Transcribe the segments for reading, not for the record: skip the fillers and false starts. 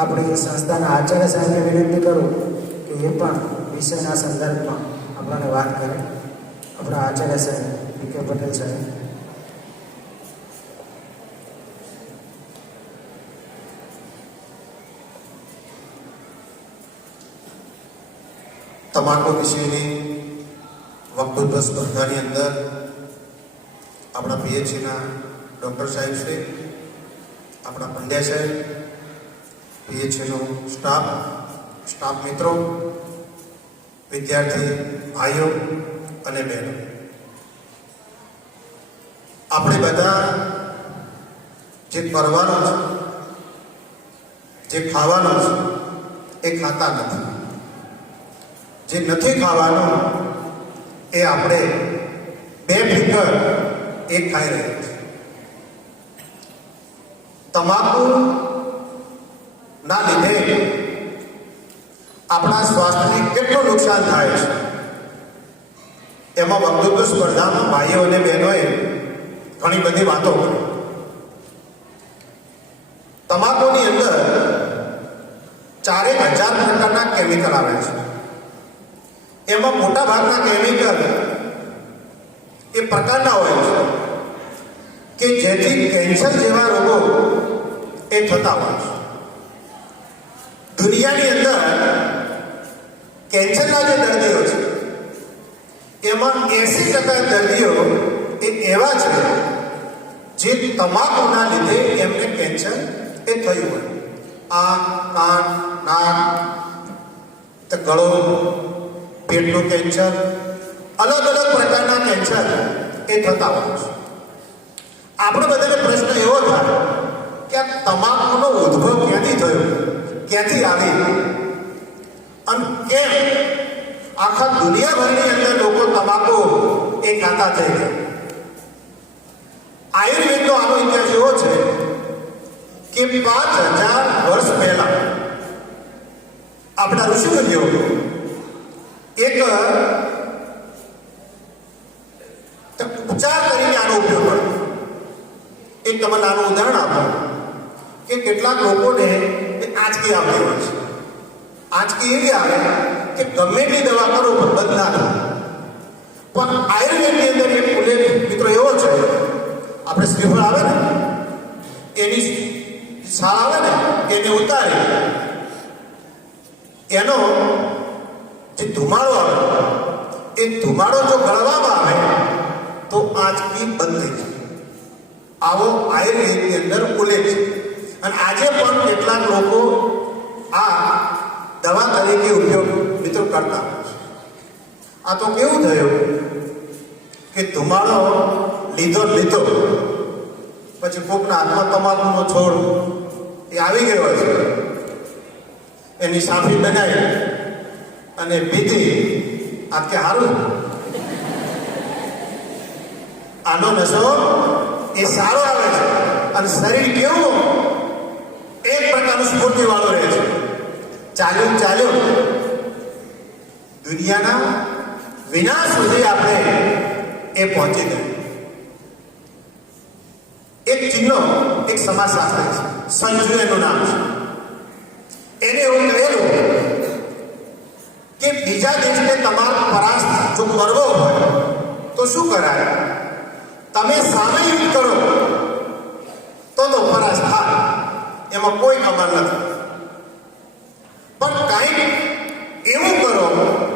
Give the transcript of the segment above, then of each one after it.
આપણી સંસ્થાના આચાર્ય સાહેબને વિનંતી કરું કે એ પણ વિષયના સંદર્ભમાં આપણને વાત કરે. આપણા આચાર્ય સાહેબ પી.કે. પટેલ સાહેબ. તમાકુ વિશેની વક્તૃત્વ સ્પર્ધાની અંદર આપણા પીએચસીના ડૉક્ટર સાહેબ શ્રી, આપણા પંડ્યા સાહેબ, પીએચસીનો સ્ટાફ મિત્રો, વિદ્યાર્થી ભાઈઓ અને બહેનો, આપણે બધા જે કરવાનું છે, જે ખાવાનું છે એ ખાતા નથી. જે નથી ખાવાનું એ આપણે બેફિકર એ ખાઈ રહ્યા છીએ. તમાકુ ના લીધે આપણા સ્વાસ્થ્યને કેટલું નુકસાન થાય છે એમાં વક્તૃત્વ સ્પર્ધામાં ભાઈઓ અને બહેનોએ ઘણી બધી વાતો કરી. તમાકુની અંદર 4000 પ્રકારના કેમિકલ આવે છે. એમાં મોટા ભાગના કેમિકલ એ પ્રકારના હોય છે કે જેથી કેન્સર જેવા રોગો એ થતા હોય છે. દુનિયાની અંદર કેન્સરના જે દર્દીઓ છે એમાં 80% દર્દીઓ એ એવા છે જે તમાકુના લીધે એમને કેન્સર એ થયું હોય. આંખ, કાન, નાક, ગળો, પેટનું કેન્સર, અલગ અલગ પ્રકારના કેન્સર એ થતા હોય છે. આપણે બધાને પ્રશ્ન એવો થાય કે આ તમાકુનો ઉદ્ભવ ક્યાંથી થયો, ક્યાંથી આવી અને કેમ આખા દુનિયાભરની અંદર લોકો તમાકુ એ ખાતા થઈ ગયા. આયુર્વેદનો આનો ઇતિહાસ એવો છે કે 5000 વર્ષ પહેલા આપણા ઋષિમુનિઓ એક ઉપચાર કરીને આનો ઉપયોગ કર્યો. એક તમને આનું ઉદાહરણ આપો કે કેટલાક લોકોને આંચકી આવતી હોય છે. આંચકી એવી આવે કે ગમે એટલી દવા કરો પણ બંધ ના થાય. પણ આયુર્વેદની અંદર એક ઉલ્લેખ મિત્રો એવો છે, આપણે શ્રીફળ આવે ને એની છાલ આવે ને એને ઉતારી એનો જે ધુમાડો આવે એ ધુમાડો જો ગળવામાં આવે તો આંચકી બંધ થઈ જાય. આવો આયુર્વેદની અંદર ઉલ્લેખ છે. અને આજે પણ કેટલાક લોકો આ દવા તરીકે ઉપયોગ મિત્રો કરતા હોય છે. આ તો કેવું થયું કે ધુમાડો લીધો પછી કોકના હાથમાં તમાકુનો છોડ એ આવી ગયો છે, એની સાફી બનાવી અને પીધી. આ કે સારું, આનો નશો એ સારો આવે છે અને શરીર કેવું એક પ્રકારનું સ્ફૂર્તિ વાળો રહે છે. ચાલ્યું દુનિયાના વિનાશ સુધી આપણે એ પહોંચી ગયું. એક ચીનનો એક સમાજશાસ્ત્રી છે, સંજુ એનું નામ છે. એને એવું કહેલું કે બીજા દેશને તમારો પરાસ્ત જો કરવો હોય તો શું કરાય? તમે સામે યુદ્ધ કરો તો પરાસ્ત થાય, એમાં કોઈ ખબર નથી. પણ કંઈક એવું કરો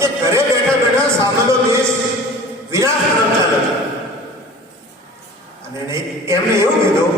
કે ઘરે બેઠા સામેનો દેશ વિનાશ તરફ ચાલે છે. અને એમને એવું કીધું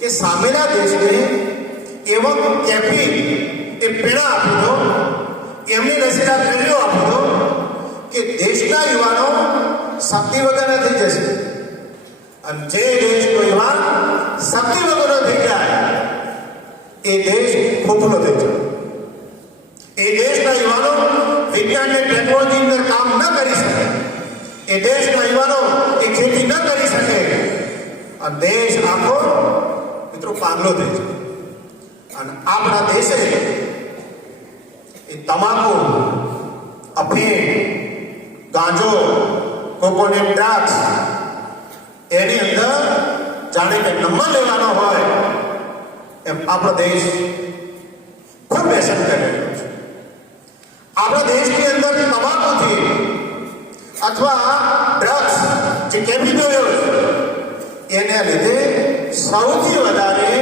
કે સામેના દેશને એવો કેફી એ પીણા આપી દો, એમની નસીના ટ્રેનીઓ આપી દો કે દેશના યુવાનો શક્તિ વગર થઈ જશે. અને જે દેશનો યુવાન શક્તિ વગર થઈ જાય એ દેશ ખોખલો થઈ જાય. એ દેશના યુવાનો વિજ્ઞાન અને ટેકનોલોજી અંદર કામ ન કરી શકે, એ દેશના યુવાનો એ ખેતી ન કરી શકે, આ દેશ આખો મિત્રો પાંગલો થઈ જાય. અને આપણા દેશે એ તમાકુ, અફીણ, ગાંજો, કોકોનેટ ડ્રગ્સ એની અંદર જાણે કે નંબર લેવાનો હોય એમ આપણો દેશ અથવા ડ્રગ્સ જે કેમિકલો એને લીધે સૌથી વધારે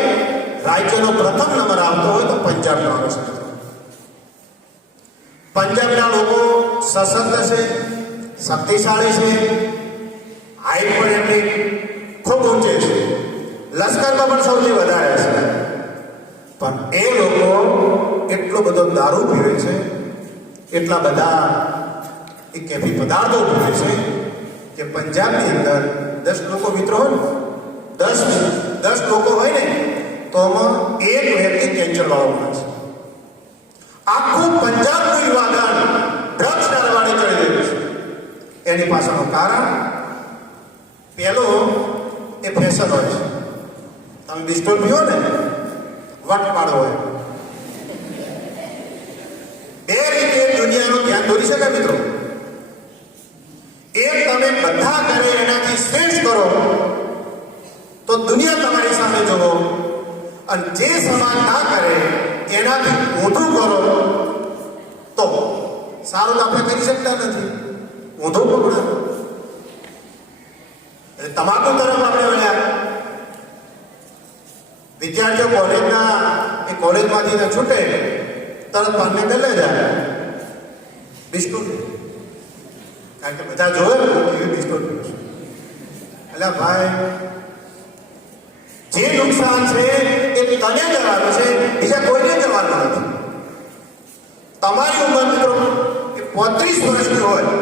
રાજ્યનો પ્રથમ નંબર આવતો હોય તો પંજાબનો આવે છે. પંજાબના લોકો સશક્ત છે, શક્તિશાળી છે, હાઈટ પણ એમની ખૂબ ઊંચી છે, લશ્કરમાં પણ સૌથી વધારે છે. પણ એ લોકો એટલો બધો દારૂ પીવે છે, એટલા બધા એ કેફી પદાર્થો પીવે છે કે પંજાબની અંદર 10 લોકો મિત્રો હોય ને, 10 લોકો હોય ને તો આમાં એક વ્યક્તિ કેન્સર વાળો મળે છે. આખું પંજાબનું યુવાધન ડ્રગ્સના રવાડે ચડી ગયું છે. એની પાછળનું કારણ પહેલો એ ફેશન હોય છે. તમે બિસ્ટોલ પીવો ને વટ પાડો હોય, બે રીતે દુનિયાનું ધ્યાન દોરી શકાય મિત્રો. એક તમે બધા કરે એનાથી શ્રેષ્ઠ કરો તો દુનિયા તમારી સામે જોવો, અને જે સમાન ના કરે એનાથી ઊંધું કરો તો સારું તો આપણે કરી શકતા નથી, ઊંધું પકડો. એટલે તમાકુ તરફ આપણે વળ્યા. વિદ્યાર્થીઓ કોલેજમાંથી છૂટે તરત પાનને ગલે જાય બિસ્કુટ, કારણ કે બધા જોવે ને બિસ્કુટ. એટલે ભાઈ જે નુકસાન છે એ તને જવાનું છે, બીજા કોઈને જવાનું નથી. તમારી ઉંમર મિત્રો એ 35 વર્ષની હોય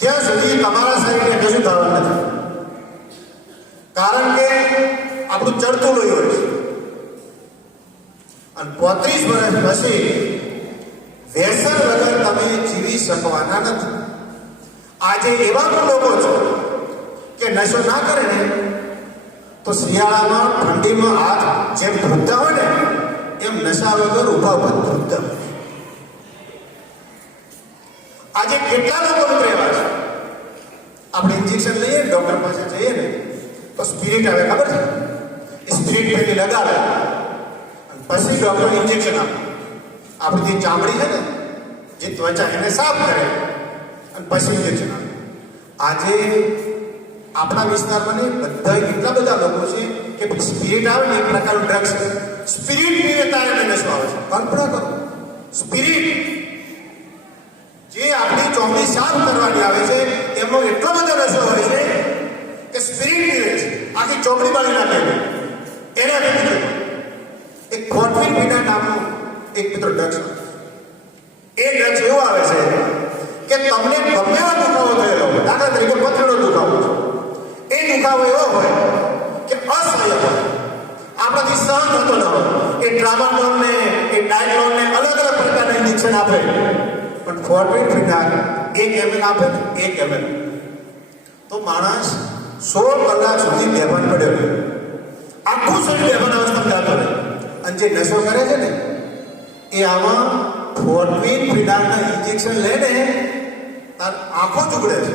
ત્યાં સુધી તમારા શરીરને કશું થવાનું નથી, કારણ કે આપણું ચડતું લોહી હોય છે. અને 35 વર્ષ પછી વ્યસન વગર તમે જીવી શકવાના નથી. આજે એવા પણ લોકો છે કે નશો ના કરે ને તો શિયાળામાં ઠંડીમાં હાથ જેમ ધ્રુજતા હોય ને એમ નશા વગર ઉભા ઉભા ધ્રુજતા હોય. આજે કેટલા લોકો મિત્રો એવા છે, આપણે ઇન્જેક્શન લઈએ ને ડોક્ટર પાસે જઈએ ને તો સ્પિરિટ આવે, ખબર છે? એ સ્પિરિટ પેલી લગાવે અને પછી ડોક્ટર ઇન્જેક્શન આપે. આપણી જે ચામડી છે ને જે ત્વચા એને સાફ કરે અને પછી ઇન્જેક્શન આપે. આજે આપણા વિસ્તારમાં ને બધા એટલા બધા લોકો છે કે સ્પિરિટ આવે ને એક પ્રકારનું ડ્રગ્સ છે. સ્પિરિટ પીવે તારે એને નશો આવે છે. કલ્પના કરો, સ્પિરિટ જે આપણી ચોમડી સાફ કરવાની આવે છે એમનો એટલો બધો નશો હોય છે કે સ્પિરિટ પીવે છે, આખી ચોમડી બાળી નાખે એને આપણે કીધું. એક ફોર્ટવીન પીના નામનું એક મિત્રો ડ્રગ્સ, એ ડ્રગ્સ એવું આવે છે કે તમને ગમે એવો દુખાવો થયેલો, દાખલા તરીકે પથરીનો દુખાવો છે, એ દુખાવો એવો હોય કે અસહ્ય હોય, આપણાથી સહન થતો ન હોય. એ ટ્રામાડોલ ને એ ડાયક્લોન ને અલગ અલગ પ્રકારના ઇન્જેક્શન આપે, પણ ફોર્ટવીન પીના 1 ml આપે ને 1 ml તો માણસ 16 કલાક સુધી બેભાન પડ્યો રહે, આખું શરીર બેભાન અવસ્થામાં જતો રહે. અને જે નશો કરે છે ને એ આમાં ફોર્ટવીન પીડાના ઇન્જેક્શન લઈને તાર આંખો ચૂગડે છે.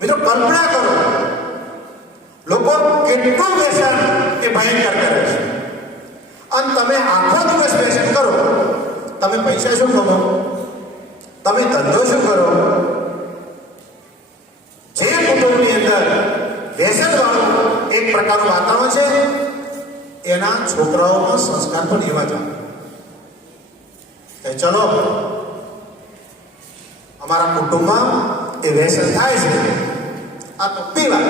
મિત્રો કલ્પના કરો, લોકો કેટલું વ્યસન એ ભયંકર કરે છે. અને તમે આખો દિવસ વ્યસન કરો, તમે પૈસા શું કમાવો, તમે ધંધો શું કરો? જે કુટુંબની અંદર વ્યસન વાળું એક પ્રકારનું વાતાવરણ છે એના છોકરાઓનો સંસ્કાર પણ એવા જ આવે. ચલો અમારા કુટુંબમાં એ વ્યસન થાય છે, આ તો પીવા.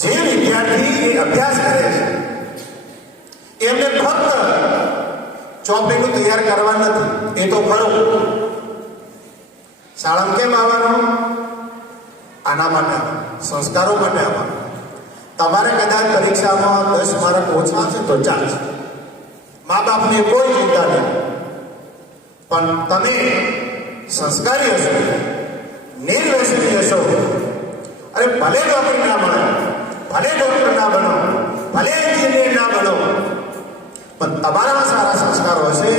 જે વિદ્યાર્થી એ અભ્યાસ કરે છે એમને ફક્ત ચોપડીનું તૈયાર કરવા નથી, એ તો ખરું. શાળામાં કેમ આવવાનું? આના માટે, સંસ્કારો માટે આવવાનું. તમારે કદાચ પરીક્ષામાં 10 માર્ક ઓછા આવશે તો ચાલશે, મા બાપને કોઈ ચિંતા નહીં. પણ તમે સંસ્કારી હશો, નિર્વ્યસની હશો, અરે ભલે નોકરી ના મળે, ભલે ડોક્ટર ના બનો, ભલે એન્જિનિયર ના બનો, પણ તમારામાં સારા સંસ્કારો હશે,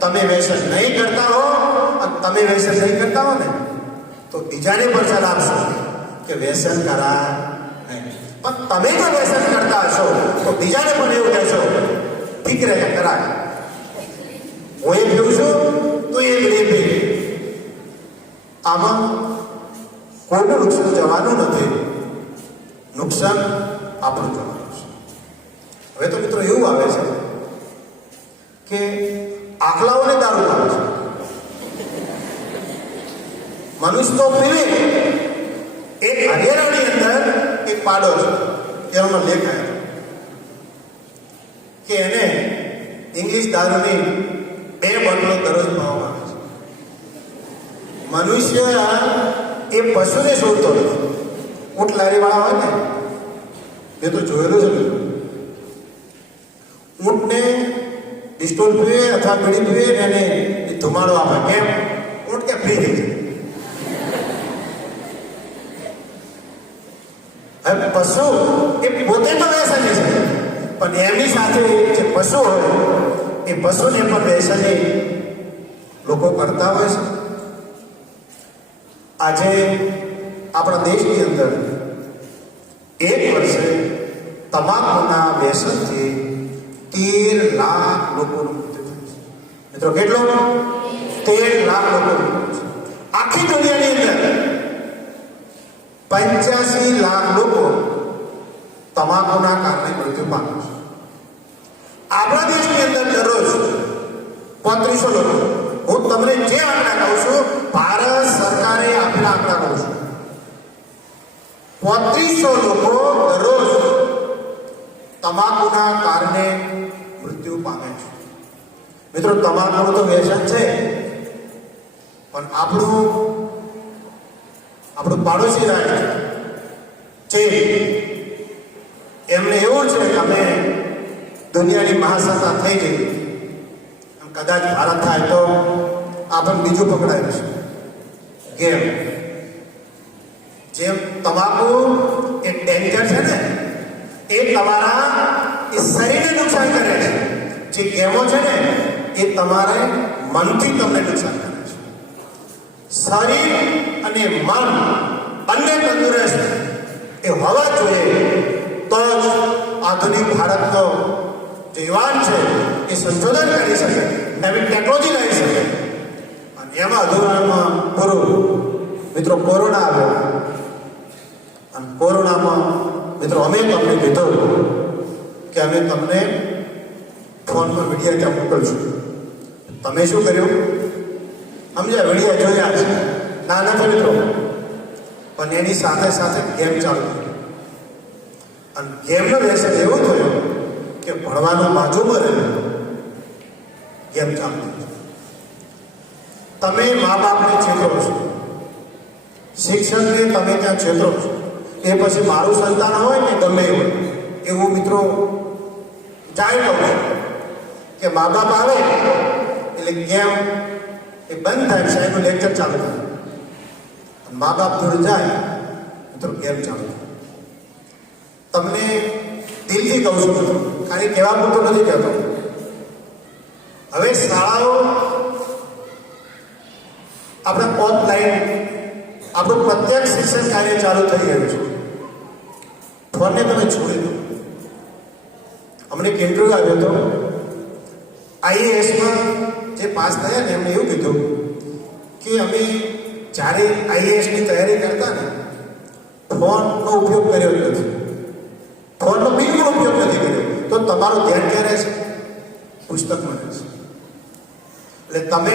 તમે વ્યસન નહીં કરતા હો, અને તમે વ્યસન નહીં કરતા હો ને તો બીજાને પણ સલાહ આપશો કે વ્યસન કરાય નહીં. પણ તમે જો વ્યસન કરતા હશો તો બીજાને પણ એવું કહેશો ઠીક રહે કરાય. હું એ પીવું છું તો એ બીજે પી, નુકસાન જવાનું નથી, નુકસાન આપણું જવાનું છે. હવે તો મિત્રો એવું આવે છે કે આખલાઓને દારૂ આવે છે, મનુષ્ય તો પીવે. એક હરિયાણાની અંદર એક પાડો છે, એનો લેખ આવ્યો કે એને ઇંગ્લિશ દારૂની 2 બોટલો દરરોજ પાવામાં આવે છે. મનુષ્ય એ પશુને છોડતો નથી. ઊંટ લારીવાળા હોય ને, એ તો જોયેલું છે. ઊંટને પિસ્તોલ પીવે અથવા બીડી પીવે ને એને ધુમાડો આપે. કેમ? ઊંટ કે ફ્રી થઈ જાય. હવે પશુ એ પોતે તો વ્યસની છે, પણ એમની સાથે જે પશુ હોય એ પશુને પણ વ્યસની લોકો કરતા હોય છે. આજે આપણા દેશની અંદર એક વર્ષે તમાકુના વ્યસનથી 13 લાખ લોકોનું મૃત્યુ થયું છે. મિત્રો કેટલો? 13 લાખ લોકોનું મૃત્યુ છે. આખી દુનિયાની અંદર 85 લાખ લોકો તમાકુના કારણે મૃત્યુ પામે છે. આપણા દેશની અંદર દરરોજ 3500 લોકો, હું તમને જે આંકડા કહું છું, ભારત સરકારે આપેલા આંકડા કહું છું, 3500 લોકો દરરોજ તમાકુના કારણે મૃત્યુ પામે છે. મિત્રો, તમાકુનું તો વ્યસન છે, પણ આપણું પાડોશી રાજ્ય ચીન, એમને એવું છે કે અમે દુનિયાની મહાસત્તા થઈ જઈએ, કદાચ ભારત થાય તો આપણને બીજું પકડાયું છે. ગેમ. જેમ તમાકુ એક ડેન્જર છે ને, એ તમારા એ શરીરને નુકસાન કરે છે. જે ગેમો છે ને, એ તમારે મનથી તમને નુકસાન કરે છે. શરીર અને મન બંને તંદુરસ્ત એ હોવા જોઈએ, તો જ આધુનિક ભારતનો જે યુવાન છે એ સંશોધન કરી શકે, નવી ટેકનોલોજી લાવી શકે. અને એમાં અધૂરામાં પૂરું મિત્રો કોરોના આવ્યો. અને કોરોનામાં મિત્રો અમે તમને કીધું કે અમે તમને ફોન પર વિડીયો ત્યાં મોકલશું. તમે શું કર્યું? સમજ્યા? વિડીયો જોયા છે? ના નથી મિત્રો, પણ એની સાથે સાથે ગેમ ચાલુ થઈ. અને ગેમનો વ્યસન એવું થયું કે ભણવાનું બાજુમાં રહ્યું, ગેમ ચાલુ થઈ. તમે મા બાપને છેતરો છો, શિક્ષણને તમે ત્યાં છેતરો છો. એ પછી મારું સંતાન હોય ને ગમે એ હોય, એવું મિત્રો જાણી લો કે મા બાપ આવે એટલે ગેમ એ બંધ થાય, સાહેબનું લેક્ચર ચાલુ થાય, મા બાપ જોડે જાય મિત્રો ગેમ ચાલુ થાય. તમને દિલથી કહું છું મિત્રો, ખાલી કહેવા પૂરતો નથી કહેતો. હવે શાળાઓ આપણા ઓફલાઈન આપણું પ્રત્યક્ષ શિક્ષણ કાર્ય ચાલુ થઈ ગયું છે. ફોનને તમે છોડી દો. અમને એક ઇન્ટરવ્યુ આવ્યો હતો, આઈએએસમાં જે પાસ થયા ને એમને એવું કીધું કે અમે જ્યારે આઈએએસની તૈયારી કરતા ને, ફોનનો ઉપયોગ કર્યો જ નથી, ફોનનો બિલકુલ ઉપયોગ નથી કર્યો. તો તમારું ધ્યાન ક્યાં રહેશે? પુસ્તકમાં રહેશે. એટલે તમે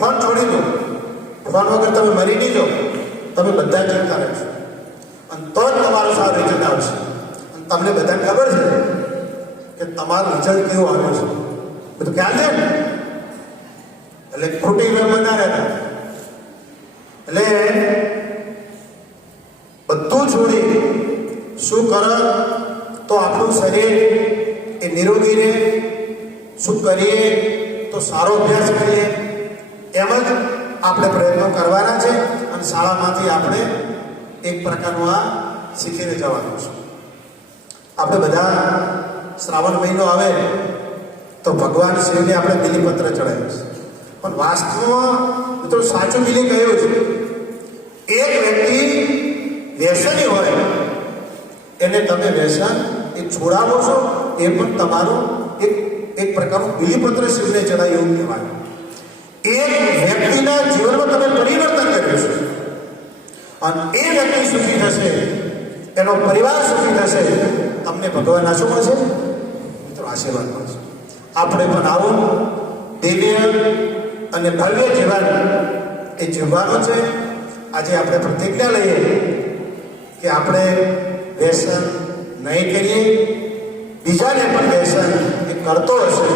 ફોન છોડી દો. ફોન વગર તમે મરી નહીં જાઓ, તમે બધા ચિંતા રહેશો, અને તો જ તમારું સારું રિઝલ્ટ આવશે. અને તમને બધાને ખબર છે કે તમારું રિઝલ્ટ કેવું આવ્યું છે, બધું ખ્યાલ છે ને? એટલે ખોટી વેમાં ના રહેતા. એટલે બધું છોડી શું કરે તો આપણું શરીર એ નિરોગી રહે, શું કરીએ તો સારો અભ્યાસ કરીએ, એમ જ આપણે પ્રયત્નો કરવાના છે. અને શાળામાંથી આપણે એક પ્રકારનું આ શીખીને જવાનું છે. આપણે બધા શ્રાવણ મહિનો આવે તો ભગવાન શિવને આપણે બિલીપત્ર ચડાવીએ છીએ, પણ વાસ્તવમાં મિત્રો સાચું બિલી કહ્યું છે, એક વ્યક્તિ વ્યસની હોય એને તમે વ્યસન એ છોડાવો છો, એ પણ તમારું એક પ્રકારનું બિલીપત્ર શિવને ચડાવ્યું એવું કહેવાય. એક વ્યક્તિના જીવનમાં તમે પરિવર્તન કર્યું છે. અને એ વ્યક્તિ સુખી થશે, એનો પરિવાર સુખી થશે, તમને ભગવાન શું મળશે? મિત્રો આશીર્વાદ મળશે. આપણે પણ આવું દિવ્ય અને ભવ્ય જીવન એ જીવવાનો છે. આજે આપણે પ્રતિજ્ઞા લઈએ કે આપણે વ્યસન નહીં કરીએ, બીજાને પણ વ્યસન એ કરતો હશે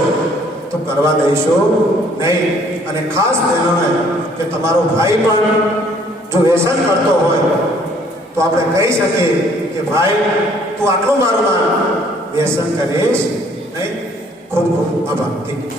તો કરવા દઈશું નહીં. અને ખાસ બહેનોને કે તમારો ભાઈ પણ જો વ્યસન કરતો હોય તો આપણે કહી શકીએ કે ભાઈ તું આટલું મારું વ્યસન કરીશ નહીં. ખૂબ ખૂબ આભાર. Thank you.